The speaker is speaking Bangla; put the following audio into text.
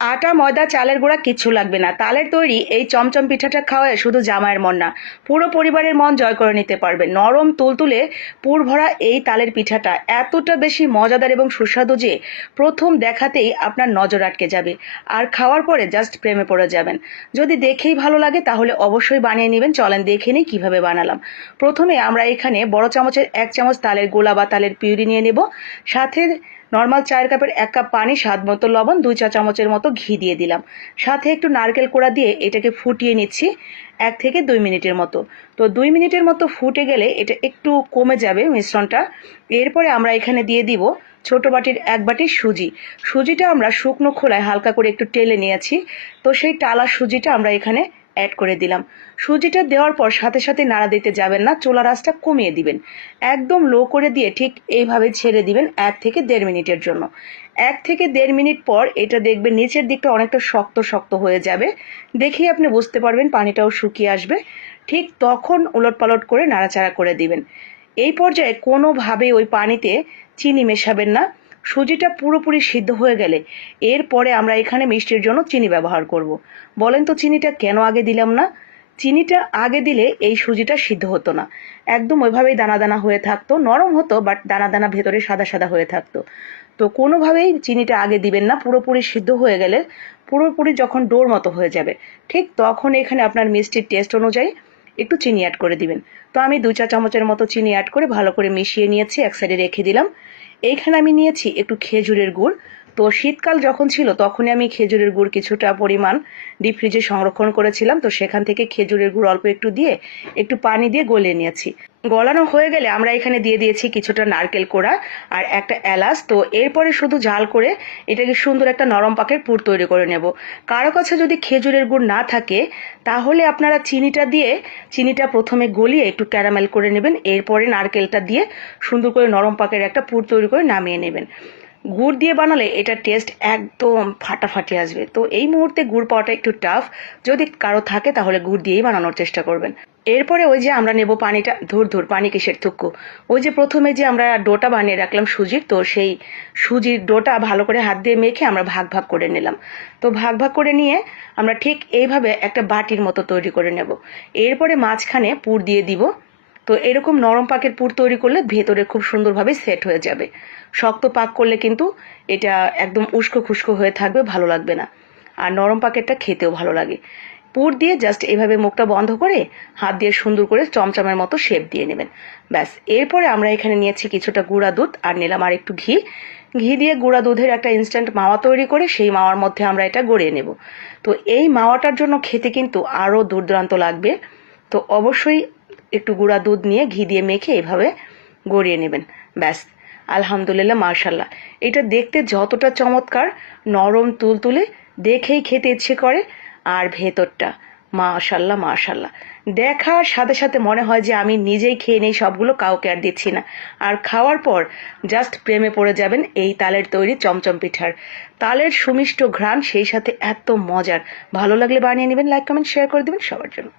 আটা, ময়দা, চালের গুঁড়া কিচ্ছু লাগবে না। তালের তৈরি এই চমচম পিঠাটা খাওয়ায় শুধু জামাইয়ের মন না, পুরো পরিবারের মন জয় করে নিতে পারবে। নরম তুলতুলে পুর ভরা এই তালের পিঠাটা এতটা বেশি মজাদার এবং সুস্বাদু যে প্রথম দেখাতেই আপনার নজর আটকে যাবে, আর খাওয়ার পরে জাস্ট প্রেমে পড়ে যাবেন। যদি দেখেই ভালো লাগে তাহলে অবশ্যই বানিয়ে নেবেন। চলেন দেখে নিই কীভাবে বানালাম। প্রথমে আমরা এখানে বড় চামচের 1 চামচ তালের গোলা বা তালের পিউরি নিয়ে নেব। সাথে নর্মাল চায়ের কাপের 1 কাপ পানি, স্বাদ মতো লবণ, 2 চা চামচের মতো ঘি দিয়ে দিলাম। সাথে একটু নারকেল কোড়া দিয়ে এটাকে ফুটিয়ে নিচ্ছি 1 থেকে 2 মিনিটের মতো। তো 2 মিনিটের মতো ফুটে গেলে এটা একটু কমে যাবে মিশ্রণটা। এরপরে আমরা এখানে দিয়ে দিব ছোট বাটির 1 বাটি সুজি। সুজিটা আমরা শুকনো খোলায় হালকা করে একটু টেলে নিয়েছি। তো সেই টালা সুজিটা আমরা এখানে অ্যাড করে দিলাম। সুজিটা দেওয়ার পর সাথে সাথে নাড়া দিতে যাবেন না, চুলার আঁচটা কমিয়ে দিবেন। একদম লো করে দিয়ে ঠিক এইভাবে ছেড়ে দিবেন 1 থেকে 1.5 মিনিটের জন্য। 1 থেকে 1.5 মিনিট পর এটা দেখবেন নিচের দিকটা অনেকটা শক্ত শক্ত হয়ে যাবে। দেখেই আপনি বুঝতে পারবেন পানিটাও শুকিয়ে আসবে। ঠিক তখন উলটপালট করে নাড়াচাড়া করে দিবেন। এই পর্যায়ে কোনোভাবেই ওই পানিতে চিনি মেশাবেন না। সুজিটা পুরোপুরি সিদ্ধ হয়ে গেলে এরপরে আমরা এখানে মিষ্টির জন্য চিনি ব্যবহার করব। বলেন তো চিনিটা কেন আগে দিলাম না? চিনিটা আগে দিলে এই সুজিটা সিদ্ধ হতো না, একদম ওইভাবেই দানা দানা হয়ে থাকতো। নরম হতো বাট দানা দানা ভেতরে সাদা সাদা হয়ে থাকতো। তো কোনোভাবেই চিনিটা আগে দিবেন না। পুরোপুরি সিদ্ধ হয়ে গেলে, পুরোপুরি যখন ডোর মতো হয়ে যাবে, ঠিক তখন এখানে আপনার মিষ্টির টেস্ট অনুযায়ী একটু চিনি অ্যাড করে দিবেন। তো আমি 2 চা চামচের মতো চিনি অ্যাড করে ভালো করে মিশিয়ে নিয়েছি, এক সাইডে রেখে দিলাম। এইখানে আমি নিয়েছি একটু খেজুরের গুড়। তো শীতকাল যখন ছিল তখনই আমি খেজুরের গুড় কিছুটা পরিমাণ ডিপ ফ্রিজে সংরক্ষণ করেছিলাম। তো সেখান থেকে খেজুরের গুড় অল্প একটু দিয়ে একটু পানি দিয়ে গলিয়ে নিয়েছি। গলানো হয়ে গেলে আমরা এখানে দিয়ে দিয়েছি কিছুটা নারকেল কোড়া আর একটা এলাচ। তো এরপরে শুধু জাল করে এটাকে সুন্দর একটা নরম পাকের পুর তৈরি করে নেব। কারো কাছে যদি খেজুরের গুড় না থাকে তাহলে আপনারা চিনিটা প্রথমে গলিয়ে একটু ক্যারামেল করে নেবেন। এরপরে নারকেলটা দিয়ে সুন্দর করে নরম পাকের একটা পুর তৈরি করে নামিয়ে নেবেন। গুড় দিয়ে বানালে এটা টেস্ট একদম ফাটাফাটি আসবে। তো এই মুহূর্তে গুড় পাওয়াটা একটু টাফ, যদি কারো থাকে তাহলে গুড় দিয়েই বানানোর চেষ্টা করবেন। এরপরে ওই যে আমরা নেব পানিটা, ধুর পানি কিসের থুক্কু, ওই যে প্রথমে যে আমরা ডোটা বানিয়ে রাখলাম সুজির, তো সেই সুজির ডোটা ভালো করে হাত দিয়ে মেখে আমরা ভাগ ভাগ করে নিলাম। তো ভাগ ভাগ করে নিয়ে আমরা ঠিক এইভাবে একটা বাটির মতো তৈরি করে নেব। এরপরে মাঝখানে পুর দিয়ে দিব। তো এরকম নরম পাকের পুর তৈরি করলে ভেতরে খুব সুন্দরভাবে সেট হয়ে যাবে। শক্ত পাক করলে কিন্তু এটা একদম উস্কো খুস্কো হয়ে থাকবে, ভালো লাগবে না। আর নরম পাকেরটা খেতেও ভালো লাগে। পুর দিয়ে জাস্ট এভাবে মুখটা বন্ধ করে হাত দিয়ে সুন্দর করে চমচমের মতো শেপ দিয়ে নেবেন। ব্যাস। এরপরে আমরা এখানে নিয়েছি কিছুটা গুঁড়া দুধ আর নিলাম আর একটু ঘি। ঘি দিয়ে গুঁড়া দুধের একটা ইনস্ট্যান্ট মাওয়া তৈরি করে সেই মাওয়ার মধ্যে আমরা এটা গড়িয়ে নেব। তো এই মাওয়াটার জন্য খেতে কিন্তু আরও দুর্দান্ত লাগবে। তো অবশ্যই একটু গুঁড়া দুধ নিয়ে ঘি দিয়ে মেখে এভাবে গড়িয়ে নেবেন। ব্যাস। আলহামদুলিল্লাহ, মাশাল্লাহ। এটা দেখতে যতটা চমৎকার, নরম তুলতুলে, দেখেই খেতে ইচ্ছে করে। আর ভেতরটা মাশাল্লাহ মাশাল্লাহ, দেখার সাথে সাথে মনে হয় যে আমি নিজেই খেয়ে নেই সবগুলো, কাউকে আর দিচ্ছি না। আর খাওয়ার পর জাস্ট প্রেমে পড়ে যাবেন এই তালের তৈরি চমচম পিঠার। তালের সুমিষ্ট ঘ্রাণ, সেই সাথে এত মজার। ভালো লাগলে বানিয়ে নেবেন, লাইক কমেন্ট শেয়ার করে দেবেন সবার জন্য।